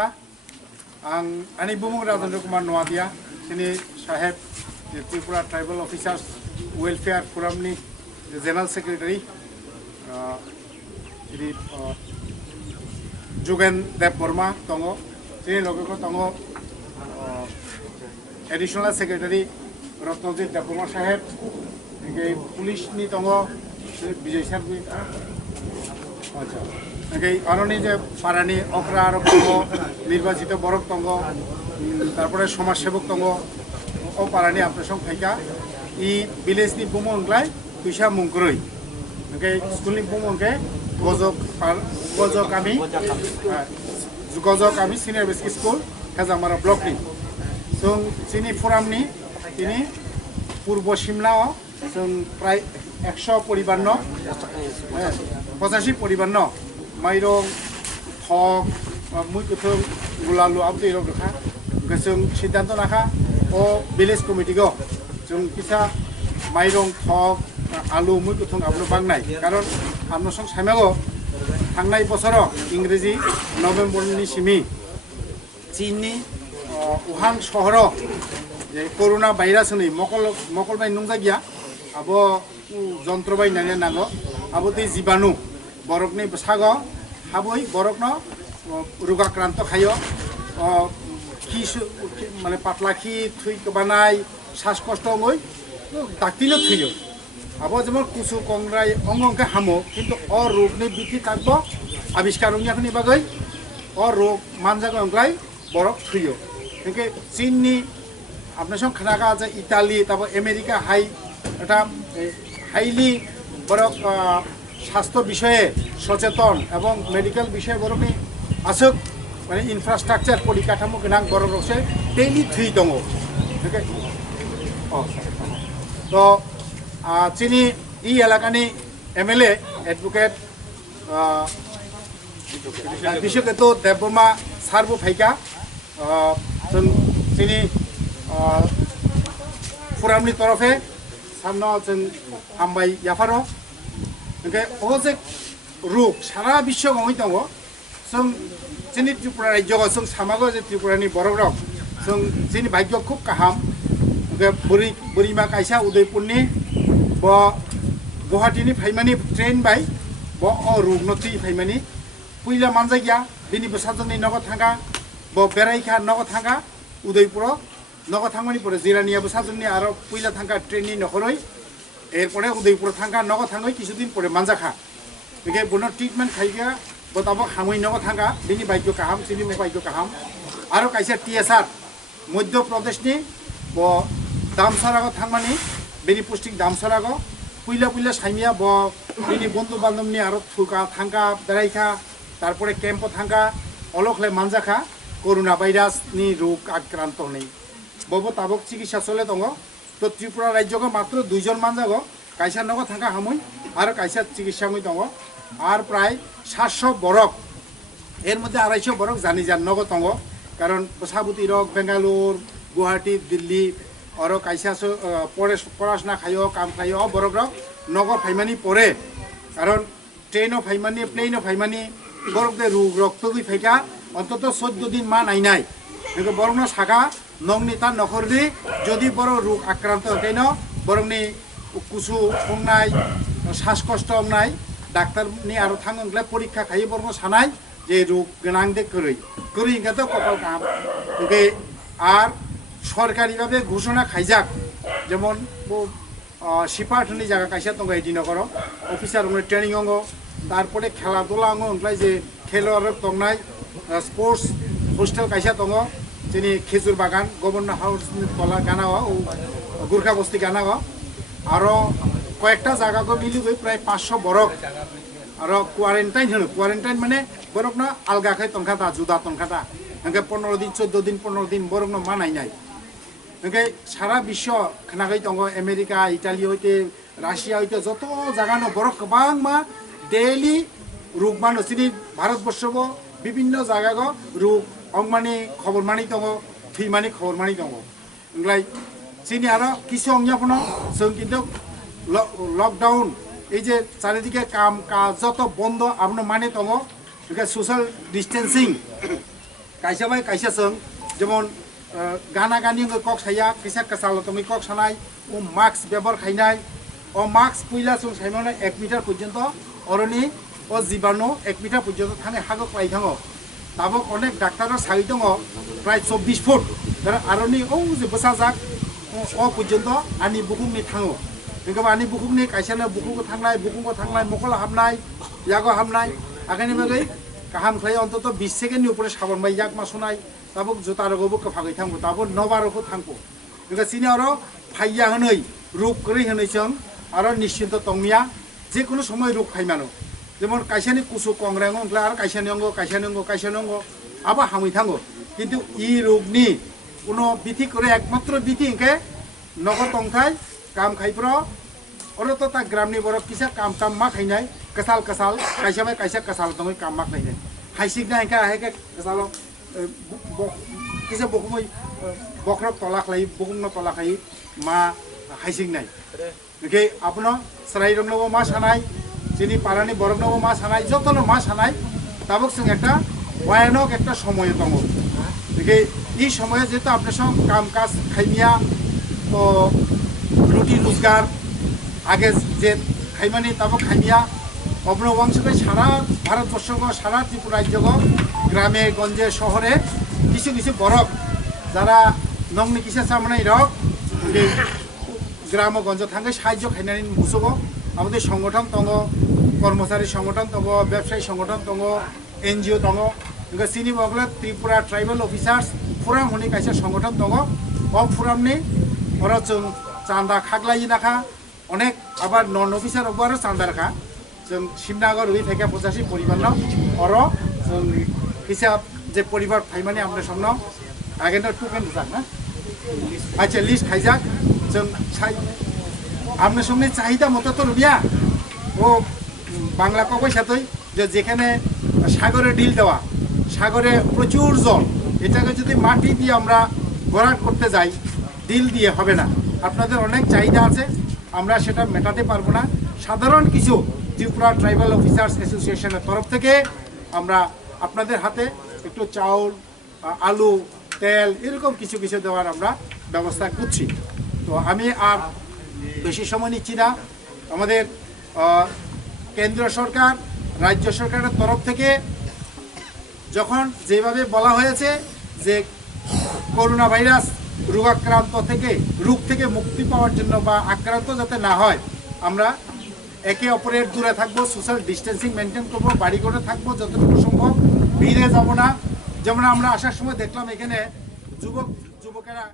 ka ang ani bumung Rajendra Kumar Noadia sini sahib Tripura Tribal Officers Welfare Forum ni General Secretary ini Jugen Dev Burma tongo sini logo ko tongo Additional Secretary Ratnajit Dev Burma sahib ini police ni tongo Bijay Sarbi acha এই কারণে যে পারানি অকরা আর নির্বাচিত বরক তঙ্গ তারপরে সমাজসেবক তঙ্গ ও পারানি আপনার সঙ্গে থাকা ই ভিলেজনি বুমনগ্লাই পয়সা মুংক্রই স্কুলনি বুমনকে গজক আমি সিনিয়র বেসিক স্কুল হেজামারা ব্লকনি जों চিনি ফোরামনি তিনি পূর্ব সিমলাও जों প্রায় 100 পরিবার 85 পরিবার Mairong thok mui kuthung gulalu abdi rok rakha gesung siddhanto nakha o village committee go jung kisa mairong thok alu mui kuthung ablo bangnai karon amno song samago thangnai bosoro ingreji November ni simi Chini Wuhan shohoro je corona virus ni mokol bai nungjagia abo jontro bai nane nago abo ti jibanu borokni basago haboi borokno rugakrant khayo ki mane patla ki thui banai শ্বাসকষ্ট মই ডাক্তিলো থুইyo abo jemon kusu kongrai ongongke hamo kintu o rogni bikhi takbo abiskar ongyakhni bagai o rog manjago onglai borok থুইyo enke Chinni apnar song khanaga je Italy tabo America hai eta highly borok স্বাস্থ্য বিষয়ে সচেতন এবং medical বিষয়ে বরং আসুক মানে infrastructure পরিকাঠামো গোনাং বরং রসে ডেইলি থ্রি দङ তো চিনি ই এলাকানি এমএলএ এডভোকেট বিশ্বকেতু দেববর্মা সারবো ফাইকা जों চিনি ফোরামनि তরফে সামনে जों हामबाय याफारो ओंखाय अजे रुग सारा विश्व गङै दङ जों जोंनि त्रिपुरा रायजोआव जों सामागो जे त्रिपुरानि बरक रक जों जोंनि भाग्य खुब गाहाम ओंखाय बोरिमा कायसा उदयपुरनि ब गुवाहाटीनि फाइमानि ट्रेन बाय ब रुगनति फाइमानि पुइला मानजागिया बिनि बसाजोंनि नगद थांगा ब बेरायखा नगद थांगा उदयपुर नगद थांमानि परे जिरानिया बसाजोंनि आरो पुइला थांगा ट्रेननि नखरै এরপরে উদয়পুর থাঙ্গা নগ থাঙ্গই কিছুদিন পরে মানজাখা বেগে বন ট্রিটমেন্ট খাইগা বতাবক হামই নগ থাঙ্গা বিনি ভাগ্য কাহাম চিনি ভাগ্য কাহাম আরো কাইসা টিএসআর মধ্যপ্রদেশনি ব দামসারাগ থাঙ্গমানি বিনি পুষ্টিক দামসারাগ পুইলা সাইমিয়া ব বিনি বন্ধু বান্ধবনি আরো থুকা থাঙ্গা বেড়াইখা তারপরে ক্যাম্প থাঙ্গা অলখলে মানজাখা করোনা ভাইরাস নি রোগ আক্রান্ত নেই বব তাবক চিকিৎসা চলে দङ তো ত্রিপুরা রাজ্যকে মাত্র 2 জন মানজাগো কাইসা নগ থাকা হামই আর কাইসা চিকিৎসামই দङ আর প্রায় 700 বরক এর মধ্যে 250 বরক জানি যান নগ দङ কারণ বসাবুতি রক বেঙ্গালুর গুয়াহাটি দিল্লি আর কাইসা পড়াশোনা খাইও কাম খাইও বরক রক নগ ফাইমানি পরে কারণ ট্রেন ফাইমানি প্লেন ফাইমানি বরক দে রোগ রক্ত গই ফাইকা অন্তত 14 দিন মা নাই নাই একে বরং শাখা নংনি তার নখরদি যদি বড় রোগ আক্রান্ত কেন বরংনি কুসু সংনাই শ্বাসকষ্ট সংনাই ডাক্তারনি আরো থাঙ্গলে পরীক্ষা খাই বরং সানাই যে রোগ গোনাং দে করি ইংগাতে কপাল কাম ওকে আর সরকারিভাবে ঘোষণা খাইজাক যেমন সিপাটনি জায়গা কাইসা দङ এদিনগর অফিসার ট্রেনিং অঙ্গ তারপরে খেলাধুলা অঙ্গ ওংলাই যে খেলোয়াড় দংনাই স্পোর্টস হোস্টেল কাইসা দङ যিনি খেজুর বাগান গভর্নর হাউস তলা গানাও গুর্খা বস্তি গানাও আরো কয়েকটা জায়গাকে মিলি প্রায় 500 বরক আর কোয়ারেন্টাইন মানে বরক না আলগা খাই তনখাতা জুদা তনখাতা একে 15 দিন 14 দিন 15 দিন বরক না মানাই নাই একে সারা বিশ্ব খানাগাই দङ আমেরিকা ইটালি হইতে রাশিয়া হইতে যত জায়গানো বরক গোবাং মা ডেইলি রোগ মানুষ চিনি ভারতবর্ষ বিভিন্ন জায়গা রোগ অংমানি খবর মানি দङ থৈমানি খবর মানি দङ ओंलाय চিনি আরো কিছু অংয়াপন जों কিন্তু লকডাউন এই যে চারিদিকে কাম কাজ যত বন্ধ আপনি মানে দङ সোশ্যাল ডিস্টেন্সিং কাইসা বাই কাইসা जों যেমন গানা গানি কক সাইয়া কিসা কাসাল তুমি কক সানাই ও মাস্ক ব্যবহার খাইনাই ও মাস্ক পুইলা जों সাইমানে 1 মিটার পর্যন্ত অরনি ও জীবাণু 1 মিটার পর্যন্ত থানে হাগো পাই থাঙো তাবো অনেক ডাক্তাররা সাই দङ প্রায় 24 ফুট আরনি ও যে বসাজাক ও পর্যন্ত আনি বুকুমনি থাঙো बेखौ आनि बुकुमनि कायसानो बुकुमखौ थांनाय मखला हाबनाय यागो हाबनाय आखायनि बागै गाहाम खालाय अन्तत 20 सेकेन्डनि उपरे साबन बाय याग मासुनाय ताबो जुता रगोबो कफागै थांगो ताबो नबारखौ थांगो बेखौ सिनि आरो फाइया हनै रुक करै हनै जों आरो निश्चिन्त तंमिया जे कोनो समय रुक फाइमानो जेमन कायसानि कुसु कंग्रेंग ओंख्ला आरो कायसानि अंग आबा हामै थांगो किन्तु इ रोगनि कोनो बिथि करे एकमात्र बिथि इंके नगद तंथाय काम खाइप्रो अरो तो ता ग्रामनि बरफ किसा काम मा खाइनाय कसाल कायसा कसाल दङै काम मा खाइनाय हाइसिगना हेका हेके कसाल किसा बखमै बख्रक तला खाइ बुकुमनो तला खाइ मा हाइसिगनाय बेखे आपनो सराय रंनोबो मा सानाय जिनि पारानि बरफनोबो मा सानाय जतनो मा सानाय ताबक जों একটা ভয়ানক একটা সময় दङ बेखे इ समय जेतो आपने सं काम काज खाइमिया तो রুটি রোজগার আগে যে খাইমানি তাবো খাইমিয়া অবন অংশকে সারা ভারতবর্ষ সারা ত্রিপুরা রাজ্য গ্রামে গঞ্জে শহরে কিছু কিছু বরফ যারা নংনি কিসা সামনাই রক গ্রাম গঞ্জ থাঙ্গে সাহায্য খাইনানি মুসব আমাদের সংগঠন দङ কর্মচারী সংগঠন দङ ব্যবসায়ী সংগঠন দङ এনজিও দङ ইনকা সিনি বগলে ত্রিপুরা ট্রাইবেল অফিসার্স ফুরাম হনি কাইসা সংগঠন दङ অ ফুরামনি ওরা जों चांदा खागलाई नाखा अनेक आबार नन अफिसार अबारो चांदा राखा जों सिमनागर हुई फेका 85 परिवारनाव अरो जों हिसाब जे परिवार फाइमानि आमने समनाव आगेनो टोकेन जाक ना अच्छा लिस्ट खाइजाक जों आमने समनि चाहिदा मतो तो रुबिया ও বাংলা কবই সাথই যে যেখানে সাগরে ডিল দেওয়া সাগরে প্রচুর জল এটাকে যদি মাটি দিয়ে আমরা ভরাট করতে যাই ডিল দিয়ে হবে না আপনাদের অনেক চাহিদা আছে আমরা সেটা মেটাতে পারবো না সাধারণ কিছু ত্রিপুরা ট্রাইবাল অফিসার্স অ্যাসোসিয়েশনের তরফ থেকে আমরা আপনাদের হাতে একটু চাউল আলু তেল এরকম কিছু কিছু দেওয়ার আমরা ব্যবস্থা করছি তো আমি আর বেশি সময় নিচ্ছি না আমাদের কেন্দ্র সরকার রাজ্য সরকারের তরফ থেকে যখন যেভাবে বলা হয়েছে যে করোনা ভাইরাস রোগাক্রান্ত থেকে রোগ থেকে মুক্তি পাওয়ার জন্য বা আক্রান্ত যাতে না হয় আমরা একে অপরের দূরে থাকবো সোশ্যাল ডিস্টেন্সিং মেনটেন করব বাড়ি করে থাকবো যতটুকু সম্ভব ভিড়ে যাব না যেমন আমরা আসার সময় দেখলাম এখানে যুবকেরা